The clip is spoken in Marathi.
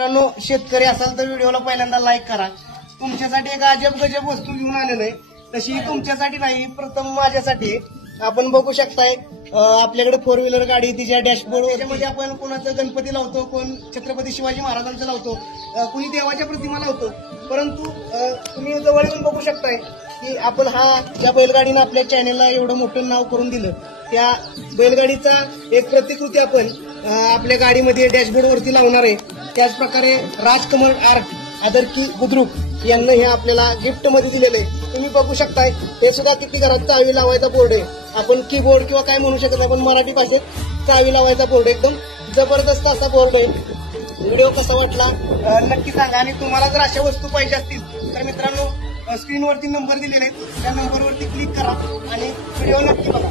मित्रांनो, शेतकरी असाल तर व्हिडिओला पहिल्यांदा लाईक करा. तुमच्यासाठी एक अजब गजब वस्तू घेऊन आलेलो आहे. तशी तुमच्यासाठी नाही, प्रथम माझ्यासाठी. आपण बघू शकताय आपल्याकडे 4 व्हीलर गाडी, तिच्या डॅशबोर्ड, त्याच्यामध्ये आपण कोणाचं गणपती लावतो, कोण छत्रपती शिवाजी महाराजांचं लावतो, कुणी देवाच्या प्रतिमा लावतो. परंतु तुम्ही जवळ येऊन बघू शकताय की आपण ज्या बैलगाडीनं आपल्या चॅनेलला एवढं मोठं नाव करून दिलं, त्या बैलगाडीचा एक प्रतिकृती आपण आपल्या गाडीमध्ये डॅशबोर्डवरती लावणार आहे. त्याच प्रकारे राजकमल आर्ट आदरकी बुद्रुक यांना हे आपल्याला गिफ्ट मध्ये दिलेलं आहे. तुम्ही बघू शकताय, हे सुद्धा किती घरात चावी लावायचा बोर्ड आहे. आपण कीबोर्ड किंवा काय म्हणू शकत, आपण मराठी भाषेत चावी लावायचा बोर्ड. एकदम जबरदस्त असा बोर्ड आहे. व्हिडिओ कसा वाटला नक्की सांगा. आणि तुम्हाला जर अशा वस्तू पाहिजे असतील तर मित्रांनो, स्क्रीनवरती नंबर दिलेले आहेत, त्या नंबरवरती क्लिक करा आणि व्हिडिओ नक्की बघा.